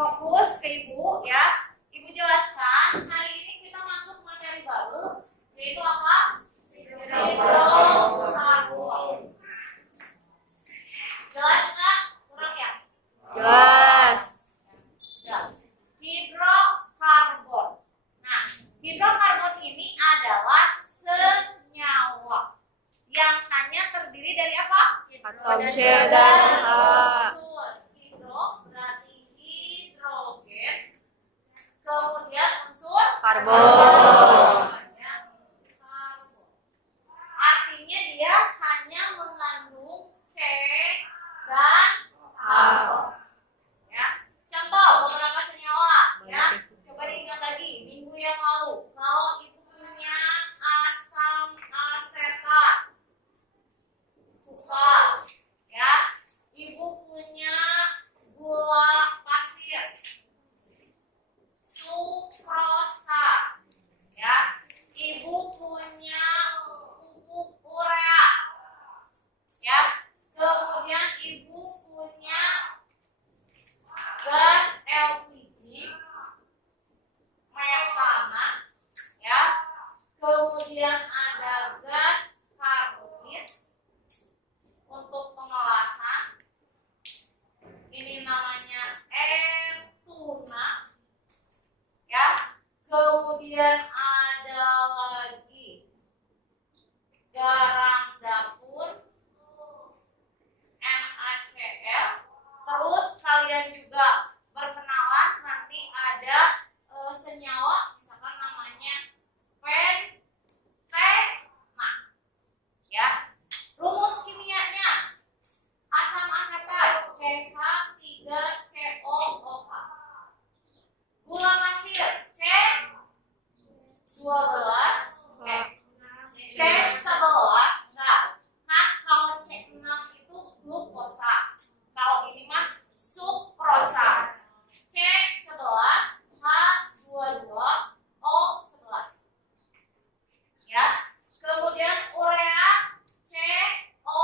fokus ke Ibu ya. Ibu jelaskan, hari ini kita masuk materi baru, yaitu apa? Hidrokarbon. Jelas nggak? Kurang ya? Jelas. Ya. Hidrokarbon. Nah, hidrokarbon ini adalah senyawa yang hanya terdiri dari apa? Atom C dan H. Unsur. Hidro berarti hidrogen. Kemudian unsur Karbon. Artinya dia hanya mengandung C dan H. Ya. Contoh beberapa senyawa ya. Coba diingat lagi minggu yang lalu. Kalau Ibu punya asam asetat, suka ya. Ibu punya gula pasir, sukrosa ya. Ibu punya pupuk urea ya. Kemudian Ibu punya gas LPG, metana ya. Kemudian ada gas karbonit untuk pengelasan. Ini namanya air tuna ya. Kemudian ada lagi garam dapur, NaCl. Terus kalian juga berkenalan nanti ada senyawa misalkan namanya pentena ya. Rumus kimianya asam asetat CH3COOH, gula pasir C12 C11 enggak kan, kalau C6 itu glukosa, kalau ini mah sukrosa. C11 H22O11 ya. Kemudian urea CO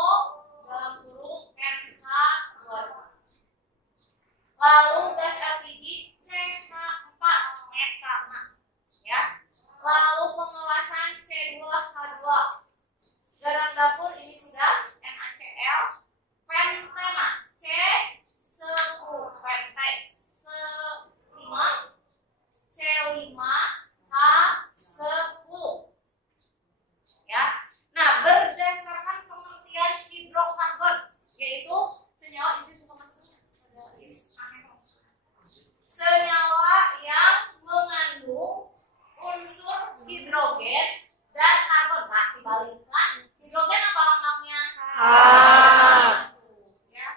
dalam kurung NH2. Lalu gas LPG CH4 metana ya. Lalu pengelasan C2H2. Garam dapur ini sudah NaCl. Pentena C10 pente C5 C5H10 ya. Nah, berdasarkan pengertian hidrokarbon, yaitu senyawa senyawa yang mengandung unsur hidrogen dan karbon. Nah, dibalikkan, hidrogen apa lambangnya? H. Ya.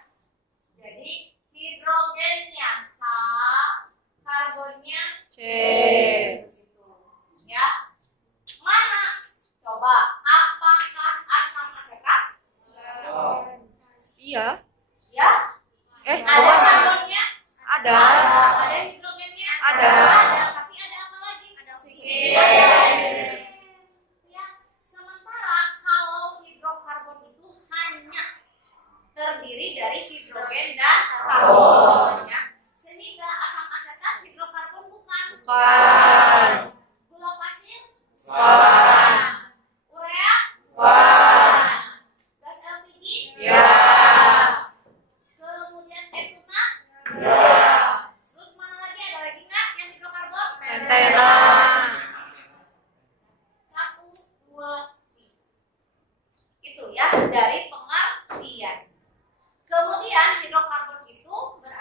Jadi hidrogennya H, karbonnya C. Gitu. Ya. Mana? Coba, apakah asam asetat? Iya. Ya. Ada karbonnya? Ada. Ada hidrogennya? Ada. Tapi ada apa lagi? Ada oksigen. Ya. Sementara kalau hidrokarbon itu hanya terdiri dari hidrogen dan karbon ya. Sehingga asam asetat hidrokarbon bukan. Bukan. Gula pasir? Bukan. Urea? Bukan. Gas LPG? Ya. Kemudian etuna? Ya. Terus mana lagi? Ada lagi nggak yang hidrokarbon? Pentena. 1, 2, 3. Itu ya dari pengertian. Kemudian hidrokarbon itu berarti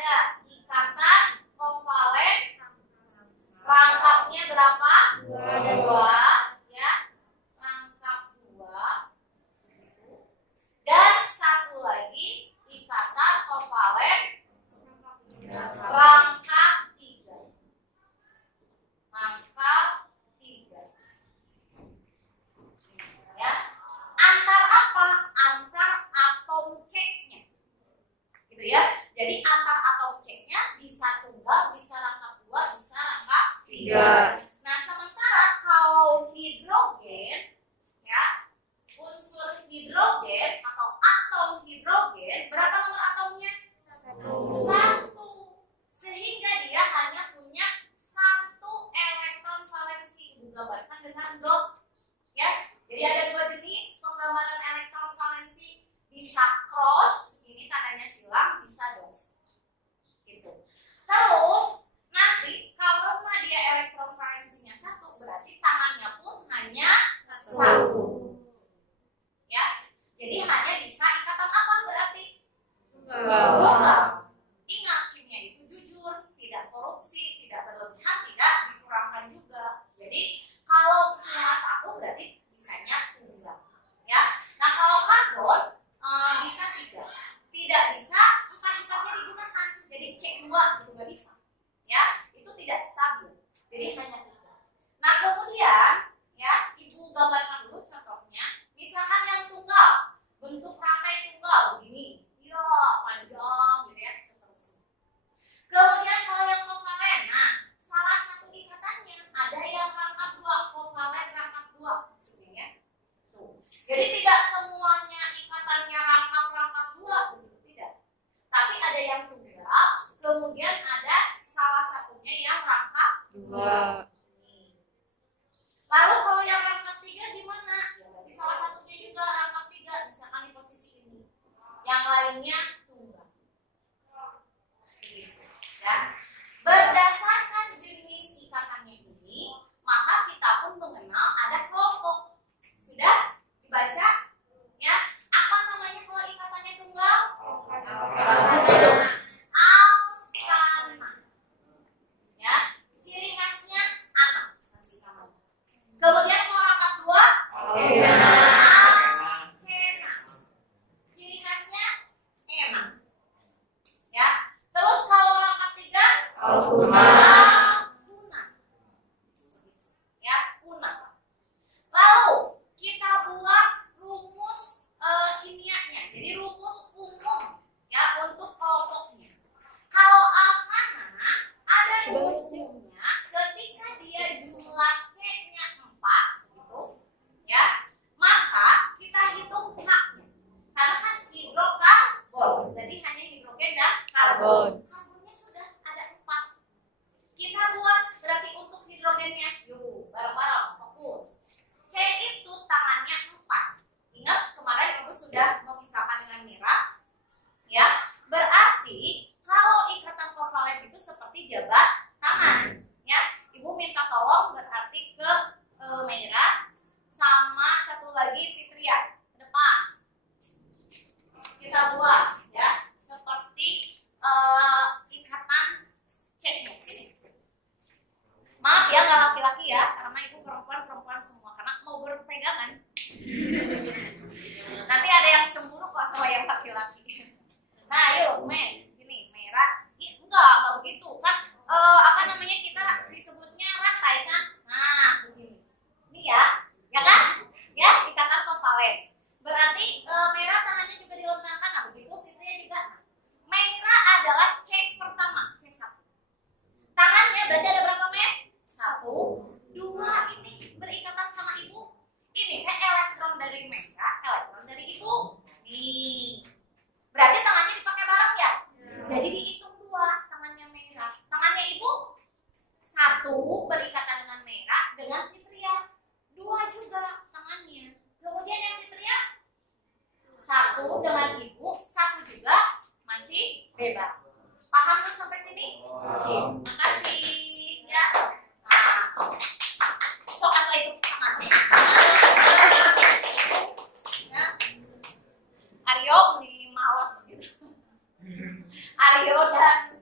ada ikatan kovalen rangkapnya berapa? Dua, ya, rangkap dua. Dan satu lagi ikatan kovalen rangkap tiga. Rangkap tiga. Ya, antar apa? Antar atom C-nya. Gitu ya. Jadi antar atom C-nya bisa tunggal, bisa rangkap dua, bisa rangkap tiga. Nah, sementara kalau hidrogen, ya, unsur hidrogen atau atom hidrogen, berapa nomor atomnya? Satu. Sehingga dia hanya punya satu elektron valensi. Digambarkan dengan dot. Ya, jadi ada dua jenis penggambaran elektron valensi. Bisa cross, ini tandanya silang, bisa dot. Gitu. Terus nanti kalau dia elektron valensinya satu, berarti tangannya pun hanya satu. Ya, jadi hanya bisa ikatan apa berarti? Tunggal. Ingat, kimia itu jujur, tidak korupsi, tidak berlebihan, tidak dikurangkan juga. Jadi kalau cuma satu berarti bisanya tunggal. Ya, nah kalau karbon bisa tiga, tidak bisa empat-empatnya digunakan. Jadi C2 itu nggak bisa. Ya, itu tidak stabil. Jadi hanya tiga. Nah kemudian, ya, ibu gambarkan dulu contohnya. Misalkan yang tunggal, bentuk rantai tunggal begini, ya panjang gitu ya, seterusnya. Kemudian kalau yang kovalen, nah salah satu ikatannya ada yang rangkap dua, kovalen rangkap dua maksudnya ya. Tuh. Jadi tidak semuanya ikatannya rangkap dua, begitu tidak. Tapi ada yang tunggal, kemudian ada salah satunya yang rangkap dua. Lalu kalau yang rangkap tiga gimana? Ya berarti salah satunya juga rangkap tiga, misalkan di posisi ini. Yang lainnya tunggal. Gitu, ya. Berdasarkan jenis ikatannya ini, maka kita pun mengenal ada kelompok. Sudah dibaca? Ya. Apa namanya kalau ikatannya tunggal? Alkana. Ya. Ciri khasnya anak. Kemudian kalau rangkap dua, alkena. Ciri khasnya enak. Ya. Terus kalau rangkap tiga, alkuna. Ya, kuna. Lalu kita buat rumus kimianya. Jadi rumus umum ya untuk kelompoknya. Kalau alkana ada rumus umumnya ketika dia jumlah C-nya 4 gitu, ya, maka kita hitung H-nya. Karena kan hidrokarbon, jadi hanya hidrogen dan karbon. Karbonnya sudah ada 4. Kita buat berarti untuk hidrogennya, yuk bareng-bareng fokus. C itu tangannya 4. Ingat kemarin Ibu sudah memisahkan dengan merah, ya. Berarti kalau ikatan kovalen itu seperti jabat tangan, ya. Ibu minta tolong berarti ke merah sama satu lagi Fitria ke depan. Kita buat ya seperti ikatan C-nya sini. Maaf ya nggak laki-laki ya, karena ibu perempuan semua karena mau berpegangan. Nanti ada yang cemburu kok sama yang laki-laki. Nah, yuk, gini merah. Enggak begitu kan? Apa namanya kita disebutnya rantai kan? Nah, begini. Ini ya kan? Ya, ikatan kovalen. Berarti merah tangannya juga dilonggarkan. Nah, begitu Fitria juga. Merah adalah C pertama, C1. Tangannya berarti ada berapa, Mer? 1, 2 ini berikatan sama ibu. Ini elektron dari merah, elektron dari ibu. Nih. Berarti tangannya dipakai bareng ya? Jadi dihitung 2 tangannya merah. Tangannya ibu 1 berikatan dengan merah dengan Fitria. 2 juga tangannya. Kemudian yang Fitria 1 dengan ibu, 1 juga masih bebas. Paham tuh sampai sini? Terima kasih ya. Nah, sok apa itu tangan? Ya. Aryo nih malas gitu. Aryo dan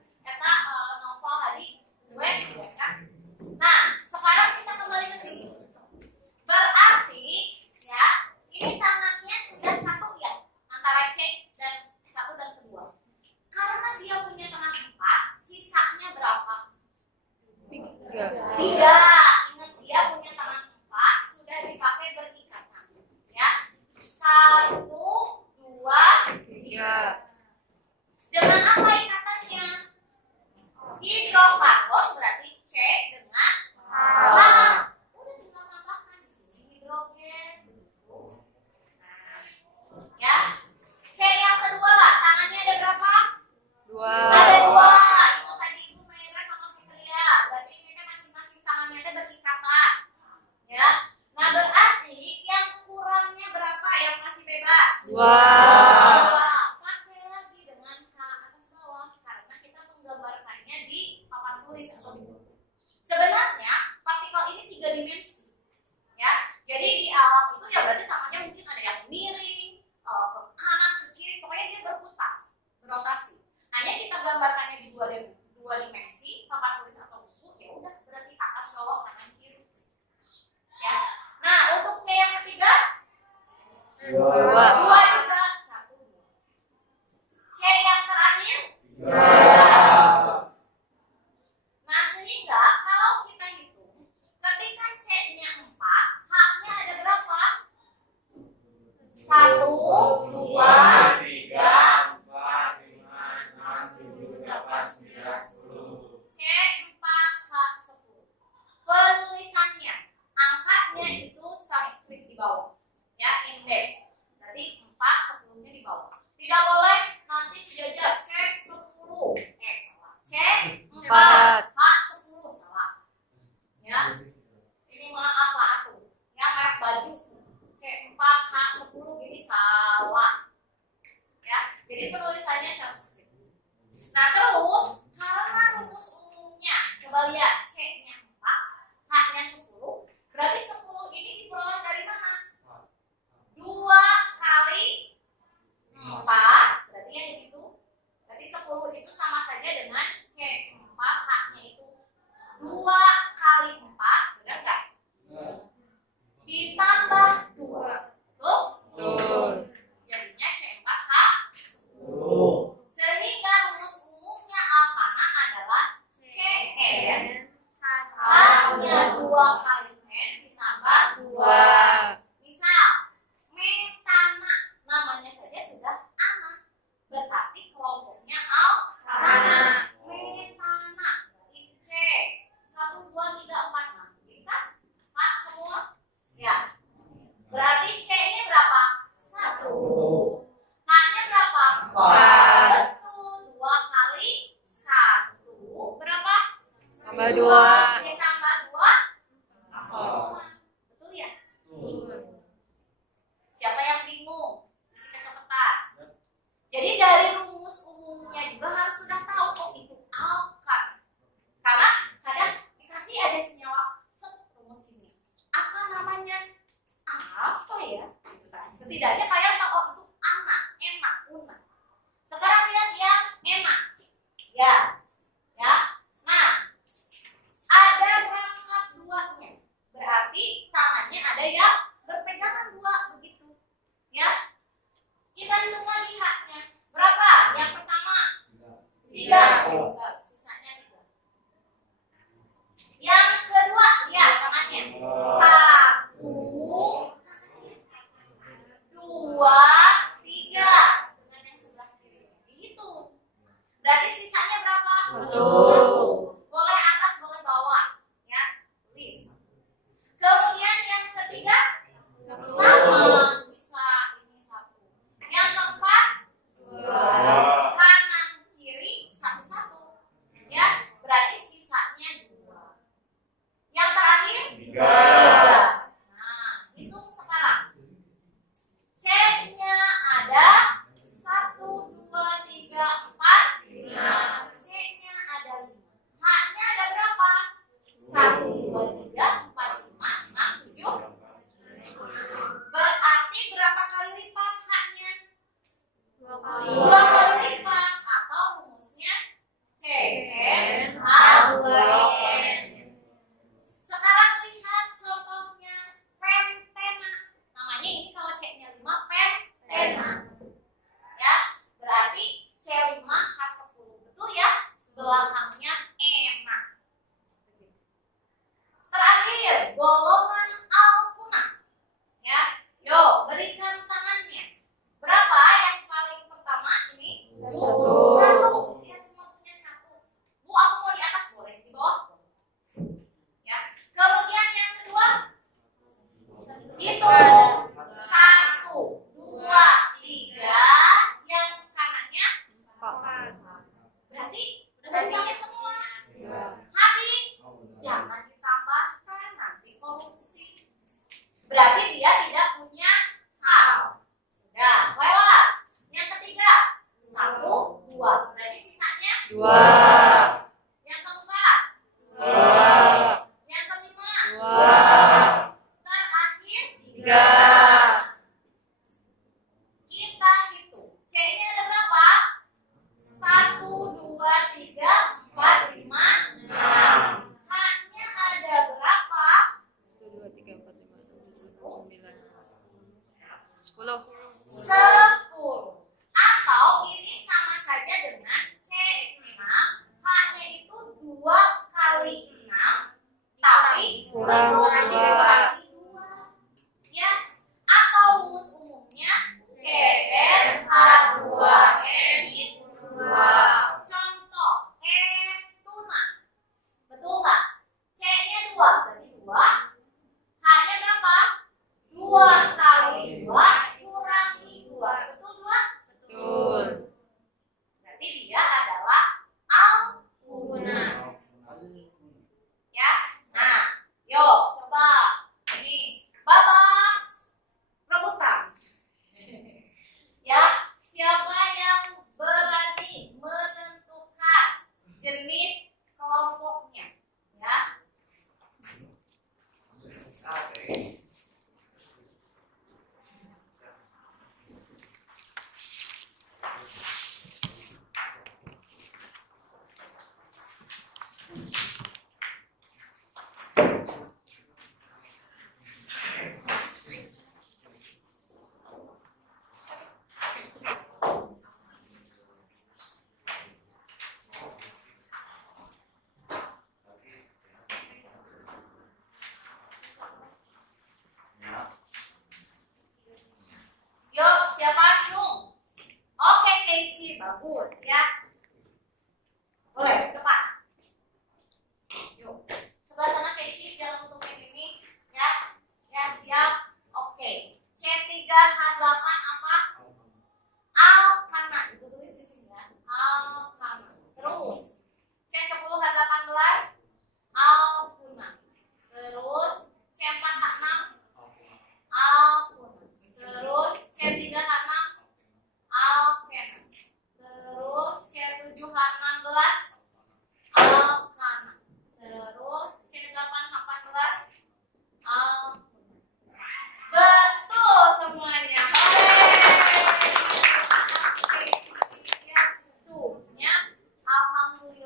menggambarkannya di dua dimensi, papan tulis atau buku, ya udah berarti atas, bawah, kanan, kiri. Ya. Nah, untuk C yang ketiga, Dua. dua juga, 1, 2. C yang terakhir, 3. nah sehingga kalau kita hitung, ketika C-nya 4, H-nya ada berapa? 1, 2, 3, 4, 5, 6, 7, 8, 9, 10. C 4, H 10. Penulisannya, angkanya itu subscript di bawah, ya, indeks. Berarti 4, 10-nya di bawah. Tidak boleh nanti sejajar C 10, salah. C 4, H 10, salah. Ya, ini mah apa atuh? Ya, merek baju. C 4, H 10 gini salah. Ya, jadi penulisannya subscript. Nah, terus karena rumus umumnya, coba lihat C-nya 4, H-nya 10, berarti 10 ini diperoleh dari mana? 2 kali 4, berarti ya gitu. Berarti 10 itu sama saja dengan C4, H-nya itu 2 kali 4, benar nggak? Ditambah 2. Tuh? Betul. Jadinya C4, H 10. Sehingga rumus umumnya alkana adalah CN hanya 2 kali N ditambah 2. 2. Misal, metana namanya saja sudah ana, berarti kelompoknya alkana. Metana berarti C 1, 2, 3, 4. Nah, ini kan 4 semua. Ya. Berarti C-nya berapa? 1. H-nya berapa? 4. Betul, 2 kali 1 berapa? Tambah 2. Ditambah 2. 4. Betul ya? Siapa yang bingung? Isi catatan. Jadi dari rumus umumnya juga harus sudah tahu kok itu alkan. Karena kadang dikasih ada senyawa rumus ini. Apa namanya? Apa ya? Gitu kan. Setidaknya kalian tahu oh, itu anak, enak, una. Sekarang lihat yang enak. Ya. Ya. Nah, ada rangkap 2-nya. Berarti tangannya ada yang berpegangan 2 begitu. Ya. Kita hitung lagi haknya. Berapa? Yang pertama 3. Sisanya 3. Yang kedua, lihat tangannya. 1, 2, 3. Dengan yang sebelah kiri. Dihitung. Berarti sisanya berapa? 1. Boleh atas, boleh bawah. Ya, tulis. Kemudian yang ketiga sama, sisa ini 1. Yang keempat 2. kanan kiri 1-1. Ya, berarti sisanya 2. Yang terakhir 3. Nah, hitung sekarang. C-nya ada 1, 2, 3, 4, 5. C-nya ada 5.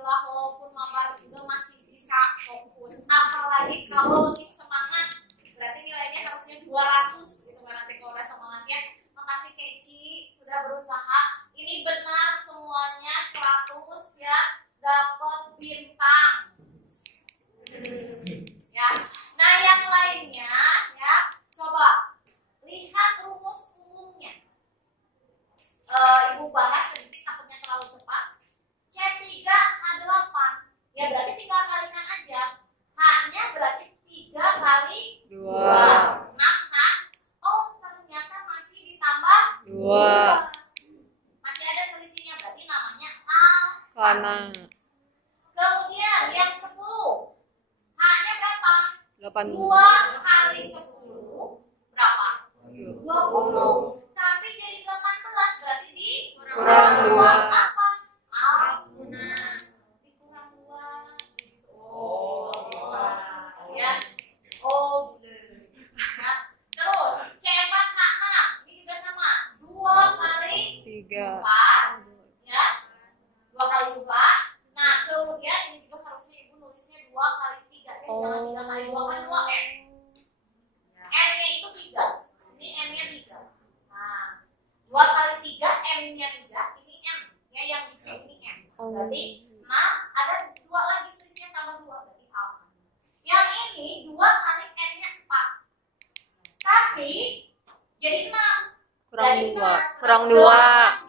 alhamdulillah walaupun mabar juga masih bisa fokus. Apalagi kalau lebih semangat, berarti nilainya harusnya 200 gitu kan nanti kalau udah semangatnya. Makasih Keci sudah berusaha. Ini benar semuanya 100 ya, dapat bintang. Ya. Nah, yang lainnya ya, coba lihat rumus umumnya. Ibu bahas sedikit takutnya terlalu cepat. C3H8 ya berarti tinggal kalikan aja. H-nya berarti 3 kali 2 6 kan? Oh ternyata masih ditambah 2. Masih ada selisihnya berarti namanya alfana. Kemudian yang 10 H-nya berapa? 2 kali 10 berapa? 20. Tapi jadi 18 berarti dikurang 2 apa? Alfuna. Dikurang 2. Ya. Oh, ya. Terus C4H6 ini juga sama. 2 kali 4 ya. 2 kali 4. Nah, kemudian ini juga harusnya Ibu nulisnya 2 kali 3 ya. Jangan 3 kali 2 kan 2 M. M-nya itu 3. Ini M-nya 3. Nah, 2 kali 3 M-nya 3, ini M. Ya, yang di C ini M. Berarti 6, ada 2 lagi selisihnya tambah 2, berarti alfa. Yang ini 2 kali M-nya 4. Tapi jadi 6. Kurang Jadi 2. Kurang 2.